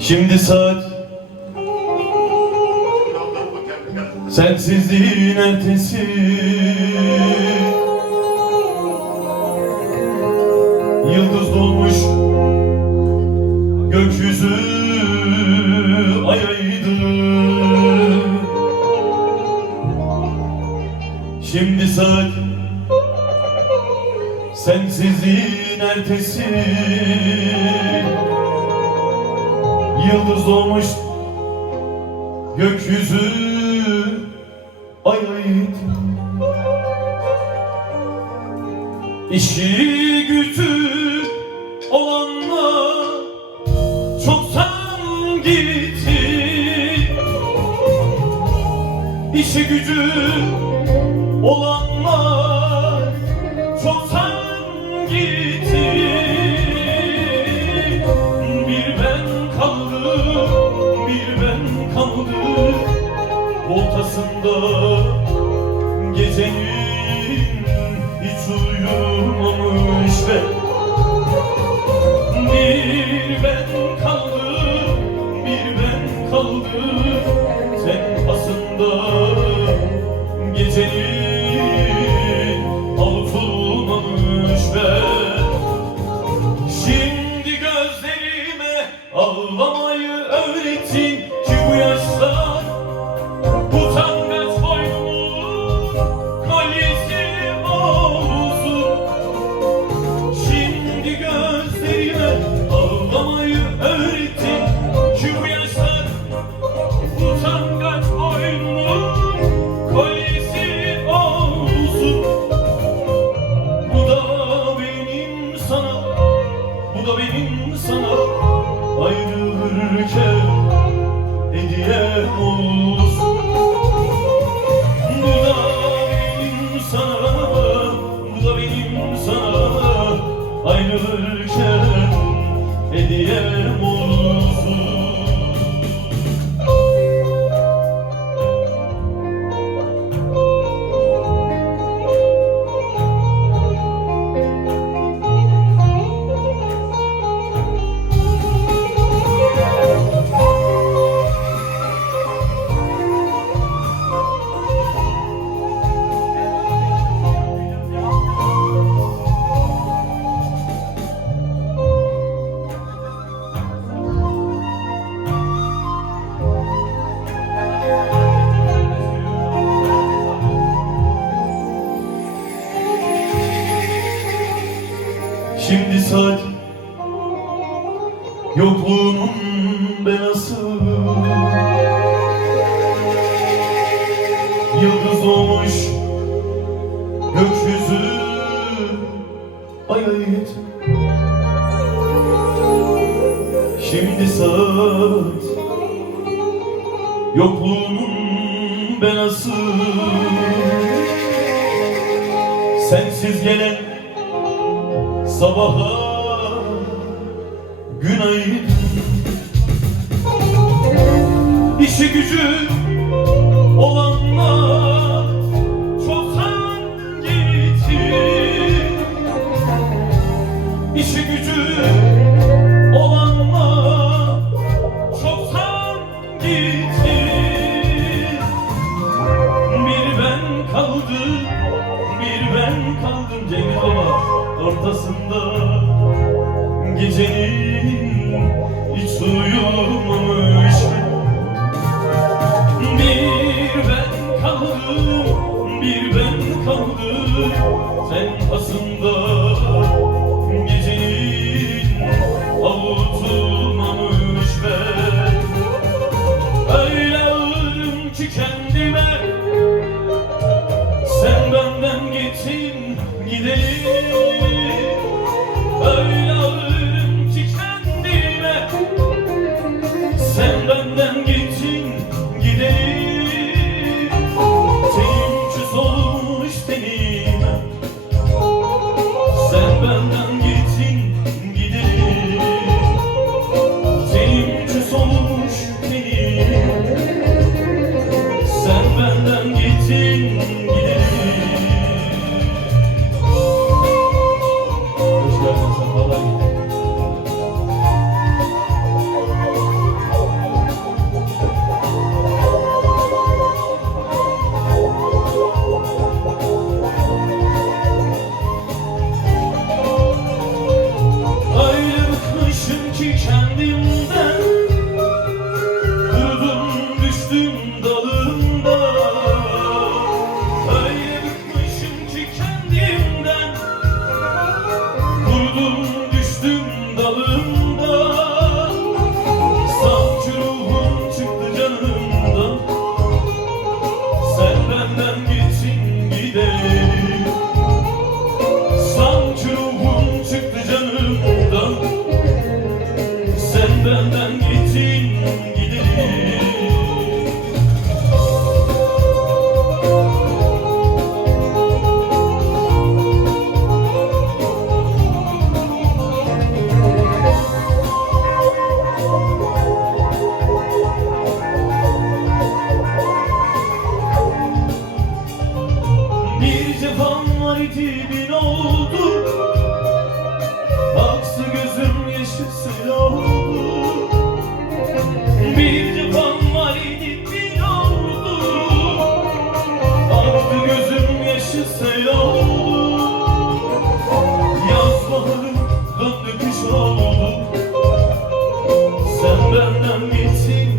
Şimdi saat sensizliğin ertesi, yıldız dolmuş gökyüzü ay aydın. Şimdi saat sensizliğin ertesi, yıldız dolmuş gökyüzü ay aydın. İşi gücü olanlar çoktan gitti. İşi gücü olanlar çoktan gitti. Bir ben kaldım, bir ben kaldım ortasında gecenin, hiç uyumamış ben. Bir ben kaldım, bir ben kaldım tenhasında gecenin, avutulmamış ben. Şimdi gözlerime ağlamayı öğrettin ki bu yaşta utangaç boynumun kolyesi olsun. Şimdi gözlerime ağlamayı öğrettin ki bu yaşta utangaç boynumun kolyesi olsun. Bu da benim sana, bu da benim sana ayrılırken hediyem olsun. Bu da benim sana, bu da benim sana ayrılırken hediyem olsun. Şimdi saat yokluğunun belası, yıldız olmuş gökyüzü ay aydın. Şimdi saat yokluğunun belası, sensiz gelen sabaha günaydın. İşi gücü olanlar çoktan gitti. İşi gücü olanlar çoktan gitti. Bir ben kaldım, bir ben kaldım Cengiz Baba ortasında gecenin, hiç uyumamış. gittin gidelim. Bir cefam var idi bin oldu, aksı gözüm yaşı sel oldu. Bir cefam var idi bin oldu, aktı gözüm yaşı sel oldu. Yaz baharı döndü kış oldu, sen benden gittin